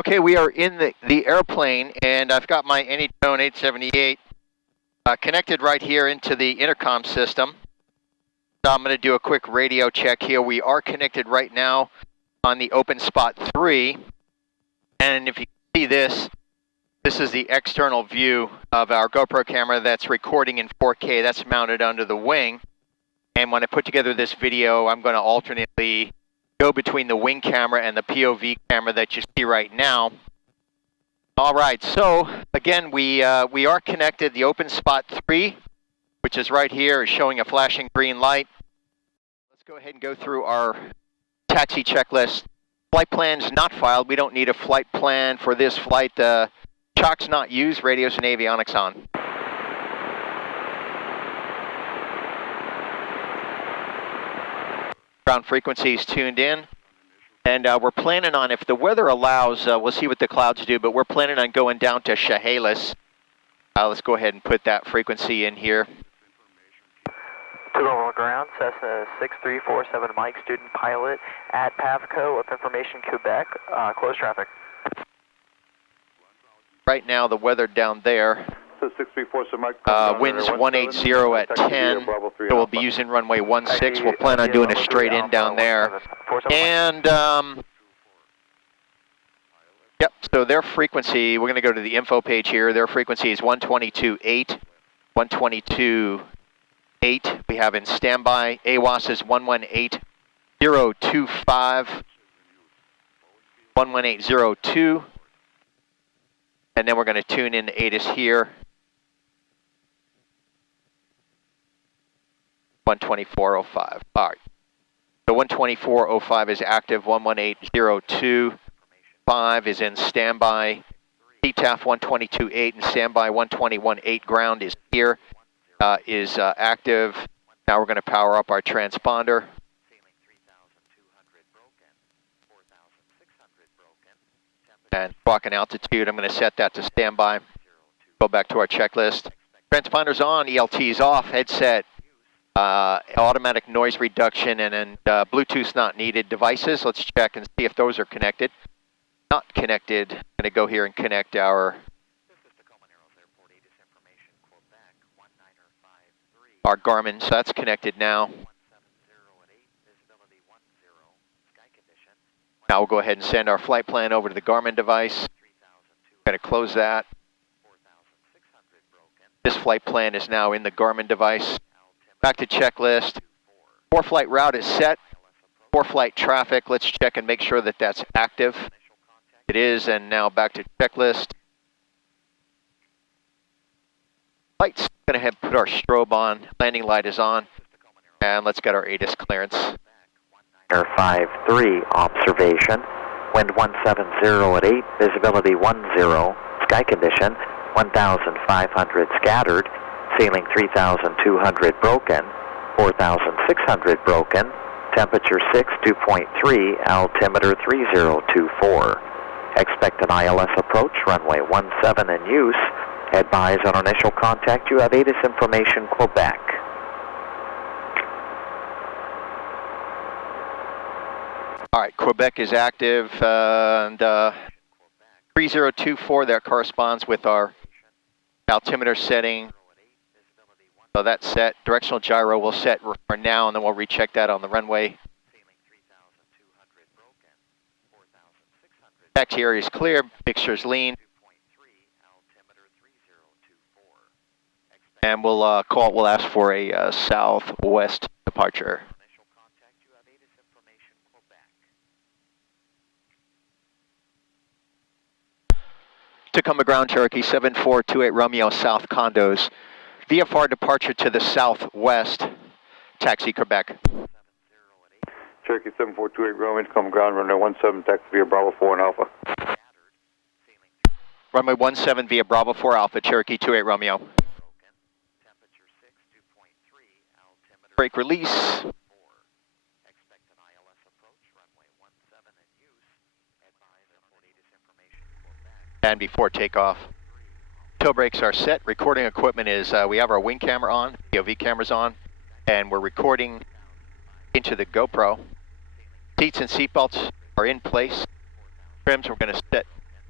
Okay, we are in the airplane, and I've got my Anytone 878 connected right here into the intercom system. So I'm going to do a quick radio check here. We are connected right now on the open spot 3. And if you see this is the external view of our GoPro camera that's recording in 4K. That's mounted under the wing. And when I put together this video, I'm going to alternately go between the wing camera and the POV camera that you see right now. All right, so again, we are connected. The open spot 3, which is right here, is showing a flashing green light. Let's go ahead and go through our taxi checklist. Flight plan's not filed. We don't need a flight plan for this flight. Chalk's not used, radios and avionics on. Ground frequencies tuned in. And we're planning on, if the weather allows, we'll see what the clouds do, but we're planning on going down to Chehalis. Let's go ahead and put that frequency in here. 2 over ground, Cessna 6347 Mike, student pilot at Pavco of Information, Quebec. Close traffic. Right now, the weather down there, so 6347 Mike. winds 180 at 10, so we'll be using runway 16. We'll plan on doing a straight in down there. And, yep, so their frequency, we're going to go to the info page here. Their frequency is 122.8, 122.8. We have in standby. AWAS is 118025, 11802. And then we're going to tune in to ATIS here. 124.05. All right. So 124.05 is active. 118.02.5 is in standby. CTAF 122.8 and standby 121.8 ground is here. Is active. Now we're going to power up our transponder. And walking altitude, I'm going to set that to standby. Go back to our checklist. Transponder's on, ELT's off, headset, automatic noise reduction, and then Bluetooth's not needed. Devices, let's check and see if those are connected. Not connected. I'm going to go here and connect our Garmin, so that's connected now. Now we'll go ahead and send our flight plan over to the Garmin device. Going to close that. This flight plan is now in the Garmin device. Back to checklist. 4-flight route is set. 4-flight traffic. Let's check and make sure that that's active. It is, and now back to checklist. Lights. Going to put our strobe on. Landing light is on. And let's get our ATIS clearance. 53 observation, wind 170 at 8, visibility 10, sky condition 1,500 scattered, ceiling 3,200 broken, 4,600 broken, temperature 6, 2.3, altimeter 3024. Expect an ILS approach, runway 17 in use. Advise on initial contact, you have ATIS information, Quebec. All right, Quebec is active, and 3024, that corresponds with our altimeter setting. So that's set. Directional gyro will set for now, and then we'll recheck that on the runway. Taxi area is clear, mixture's lean. And we'll we'll ask for a southwest departure. Tacoma ground, Cherokee 7428 Romeo, South Condos. VFR departure to the southwest, taxi Quebec. Cherokee 7428 Romeo, Tacoma ground, runway 17, taxi via Bravo 4 and Alpha. Runway 17 via Bravo 4 Alpha, Cherokee 28 Romeo. Brake release. And before takeoff, tail brakes are set. Recording equipment is, we have our wing camera on, POV cameras on, and we're recording into the GoPro. Seats and seatbelts are in place. Trims, we're going to set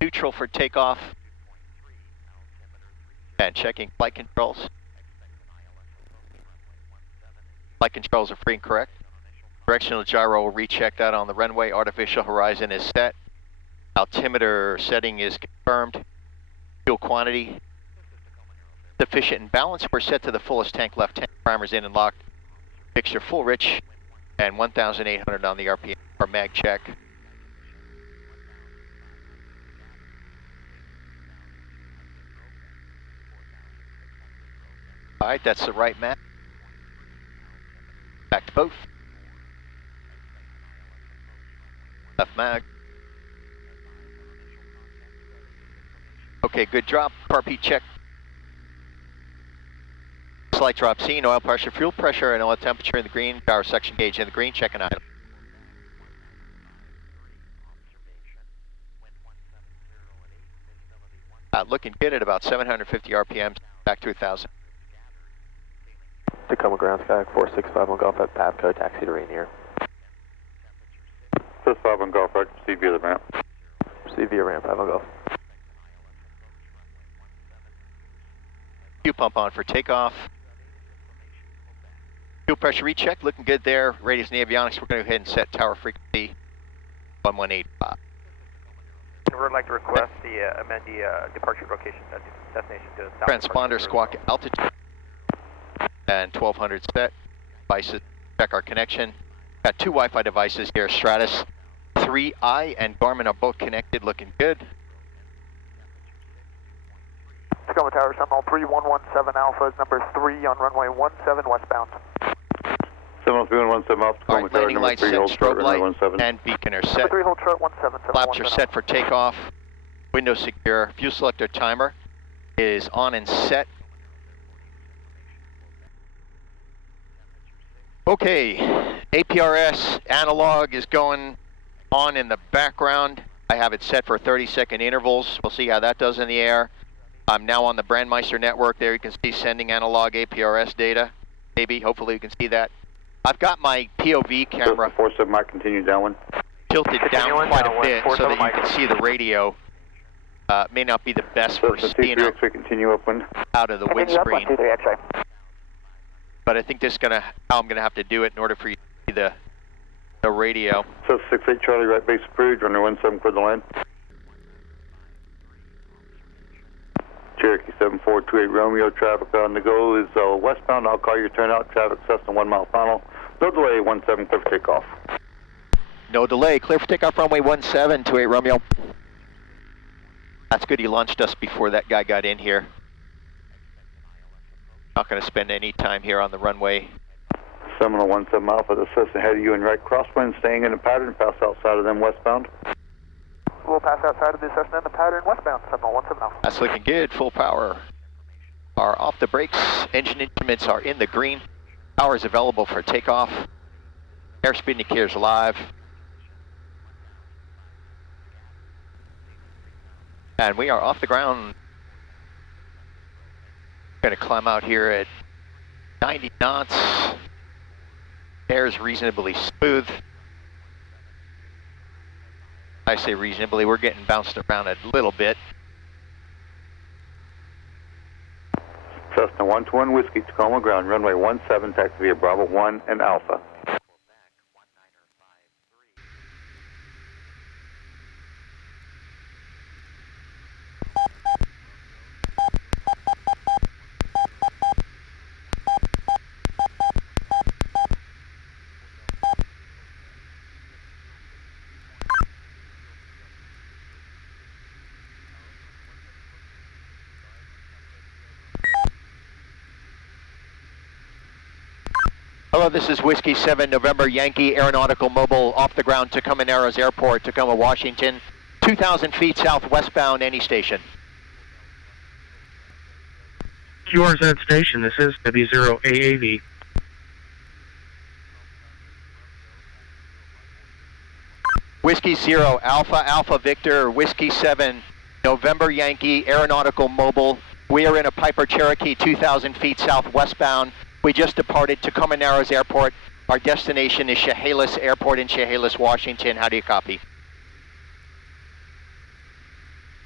neutral for takeoff. And checking flight controls. Flight controls are free and correct. Directional gyro will recheck that on the runway. Artificial horizon is set. Altimeter setting is confirmed. Fuel quantity sufficient and balanced. We're set to the fullest tank left. Tank primers in and locked. Fixture full rich. And 1,800 on the RPM for mag check. All right, that's the right mag. Back to both. Left mag. Okay, good drop. RP check. Slight drop seen. Oil pressure, fuel pressure, and oil temperature in the green. Power suction gauge in the green. Checking item. Looking good at about 750 RPMs. Back to 1,000. Tacoma ground sky 465 on Golf at Pavco, taxi to Rainier. 65 on Golf, right, proceed via the ramp. Proceed via ramp, 5 on Golf. Fuel pump on for takeoff. Fuel pressure recheck, looking good there. Radius and avionics, we're going to go ahead and set tower frequency 1185. We'd like to request amend the departure location destination to south. Transponder squawk altitude and 1200 set. Devices, check our connection. Got two Wi-Fi devices here, Stratus 3i and Garmin are both connected, looking good. Tacoma Tower, Seminole 3117 Alpha is number 3 on runway 17 westbound. 70317 Alpha, All Tacoma right, Tower, landing number lights 3, set, hold short, strobe runway light, 17. and beacon are Number set. 3, hold short 17. Flaps are set for takeoff. Window secure. Fuel selector timer is on and set. Okay, APRS analog is going on in the background. I have it set for 30-second intervals. We'll see how that does in the air. I'm now on the Brandmeister network. There you can see sending analog APRS data. Maybe, hopefully you can see that. I've got my POV camera 47 might continue downwind. tilted down quite a bit so that you can see the radio. May not be the best for seeing continue upwind. out of the windscreen. 23 X-ray. But I think this is how I'm gonna have to do it in order for you to see the radio. So 68 Charlie, right base approved, runway 17 for the line. Cherokee 7428 Romeo, traffic on the go is westbound. I'll call your turnout. Traffic Cessna 1 mile final. No delay, 17 clear for takeoff. No delay, clear for takeoff runway 1728 Romeo. That's good, he launched us before that guy got in here. Not gonna spend any time here on the runway. Seminole 17 Alpha, the Cessna ahead of you in right crosswind, staying in the pattern, pass outside of them westbound. We'll pass outside of the Cessna in the pattern westbound, Seminole 17 Alpha. That's looking good, full power. Are off the brakes, engine instruments are in the green. Power is available for takeoff. Airspeed indicators live. And we are off the ground. Going to climb out here at 90 knots. Air is reasonably smooth. I say reasonably, we're getting bounced around a little bit. Cessna 121 Whiskey, Tacoma ground, runway 17, taxi via Bravo 1 and Alpha. Hello, this is Whiskey 7 November Yankee Aeronautical Mobile off the ground Tacoma Narrows Airport, Tacoma, Washington, 2,000 feet southwestbound, any station. QRZ station, this is W0AAV. Whiskey 0 Alpha Alpha Victor, Whiskey 7 November Yankee Aeronautical Mobile. We are in a Piper Cherokee 2,000 feet southwestbound. We just departed Tacoma Narrows Airport. Our destination is Chehalis Airport in Chehalis, Washington. How do you copy?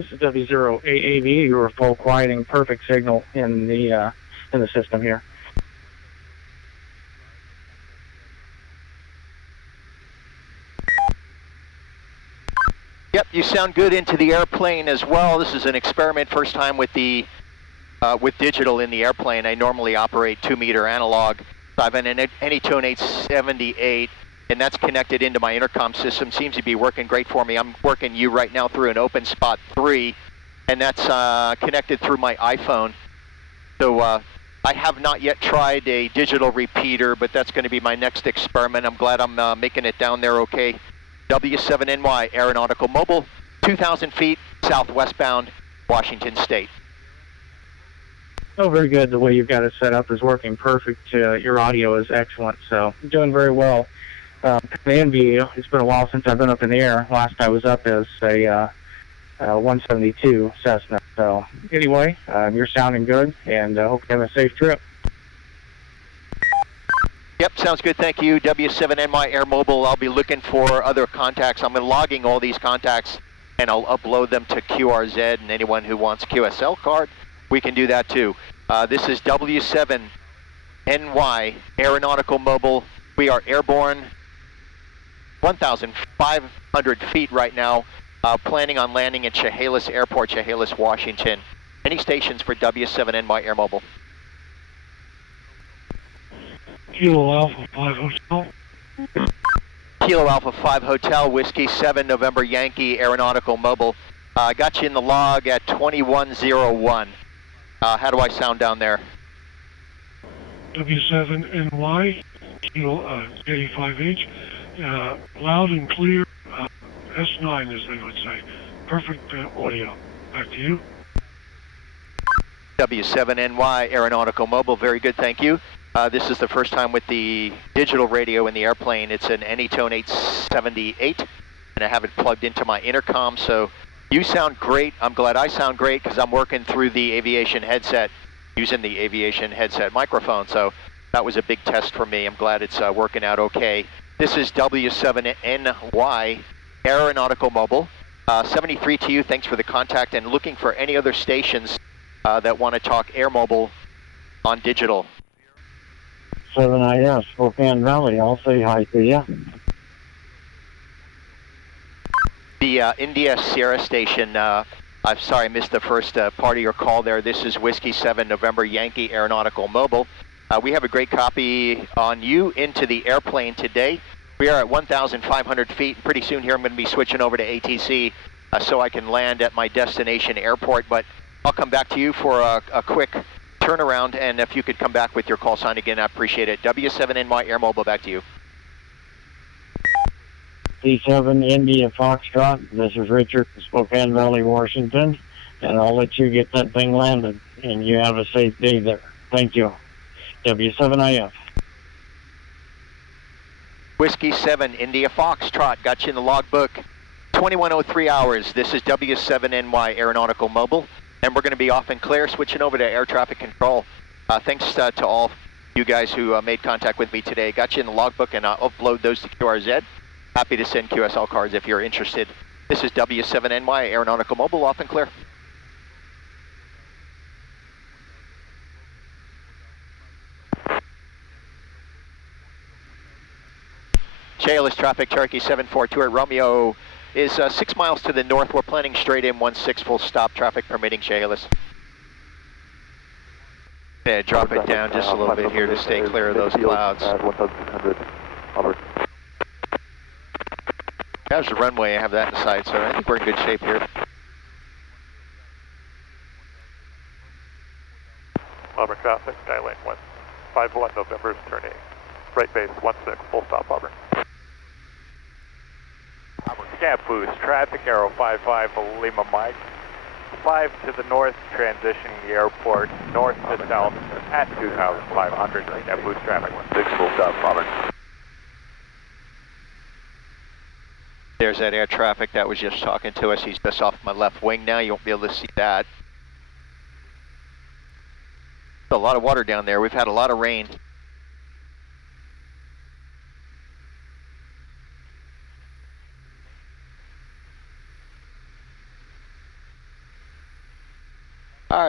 This is W0AAV. You are full quieting, perfect signal in the system here. Yep, you sound good into the airplane as well. This is an experiment, first time with the with digital in the airplane. I normally operate 2-meter analog. So I have an Anytone 878, and that's connected into my intercom system. Seems to be working great for me. I'm working you right now through an open spot 3, and that's connected through my iPhone. So I have not yet tried a digital repeater, but that's going to be my next experiment. I'm glad I'm making it down there okay. W7NY Aeronautical Mobile, 2,000 feet southwestbound, Washington State. Oh, very good. The way you've got it set up is working perfect. Your audio is excellent, so you're doing very well. It's been a while since I've been up in the air. Last I was up as a 172 Cessna. So anyway, you're sounding good, and I hope you have a safe trip. Yep, sounds good. Thank you. W7NY Air Mobile. I'll be looking for other contacts. I'm logging all these contacts, and I'll upload them to QRZ, and anyone who wants QSL card, we can do that too. This is W7NY Aeronautical Mobile. We are airborne, 1,500 feet right now, planning on landing at Chehalis Airport, Chehalis, Washington. Any stations for W7NY Air Mobile? Kilo Alpha 5 Hotel. Kilo Alpha 5 Hotel, Whiskey 7 November Yankee Aeronautical Mobile. Got you in the log at 2101. How do I sound down there? W7NY, Kilo 85H, loud and clear, S9 as they would say. Perfect audio. Back to you. W7NY Aeronautical Mobile, very good, thank you. This is the first time with the digital radio in the airplane. It's an Anytone 878, and I have it plugged into my intercom, so you sound great. I'm glad I sound great because I'm working through the aviation headset, using the aviation headset microphone, so that was a big test for me. I'm glad it's working out okay. This is W7NY Aeronautical Mobile. 73 to you, thanks for the contact, and looking for any other stations that want to talk air mobile on digital. 7IS, Spokane Valley, I'll say hi to you. The India Sierra station, I'm sorry I missed the first part of your call there. This is Whiskey 7 November Yankee Aeronautical Mobile. We have a great copy on you into the airplane today. We are at 1,500 feet. Pretty soon here I'm going to be switching over to ATC so I can land at my destination airport, but I'll come back to you for a quick turnaround, and if you could come back with your call sign again, I appreciate it. W7NY Air Mobile, back to you. C7 India Foxtrot, this is Richard, Spokane Valley, Washington, and I'll let you get that thing landed, and you have a safe day there. Thank you. W7IF. Whiskey 7 India Foxtrot, got you in the logbook. 2103 hours, this is W7NY Aeronautical Mobile, and we're going to be off and clear, switching over to air traffic control. Thanks to all you guys who made contact with me today. Got you in the logbook, and I'll upload those to QRZ. Happy to send QSL cards if you're interested. This is W7NY Aeronautical Mobile, off and clear. Chehalis traffic, Cherokee 742 at Romeo is 6 miles to the north. We're planning straight in 16 full stop, traffic permitting Chehalis. Yeah, drop it down just a little bit here to stay clear of those clouds. 1,600, over. There's the runway, I have that in sight, so I think we're in good shape here. Auburn traffic, Skylane 151 November is turning right base 16 full stop Auburn. Scat boost, traffic arrow 55 Lima Mike. 5 to the north, transitioning the airport north to south at 2,500. Scat boost traffic. 16 full stop, Auburn. There's that air traffic that was just talking to us. He's just off my left wing now. You won't be able to see that. A lot of water down there. We've had a lot of rain.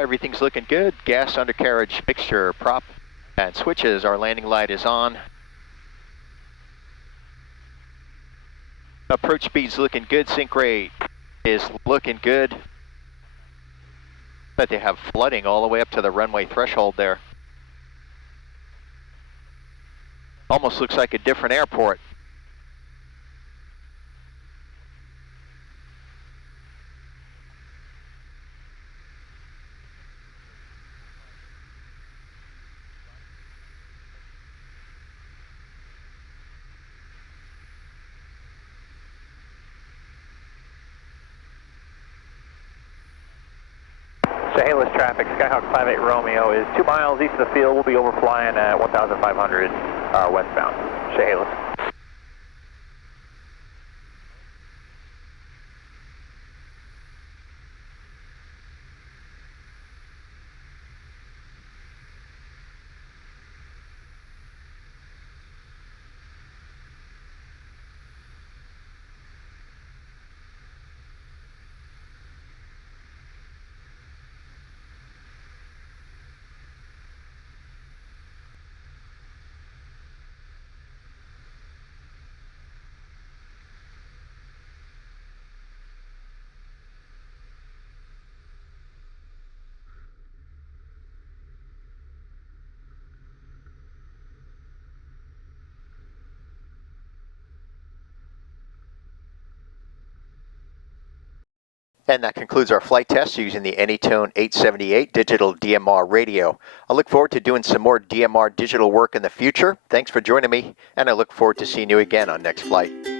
everything's looking good. Gas undercarriage mixture, prop, and switches. Our landing light is on. Approach speed's looking good. Sync rate is looking good. But they have flooding all the way up to the runway threshold there. Almost looks like a different airport. Chehalis traffic, Skyhawk 58 Romeo is 2 miles east of the field. We'll be overflying at 1,500 westbound. Chehalis. And that concludes our flight test using the Anytone 878 digital DMR radio. I look forward to doing some more DMR digital work in the future. Thanks for joining me, and I look forward to seeing you again on next flight.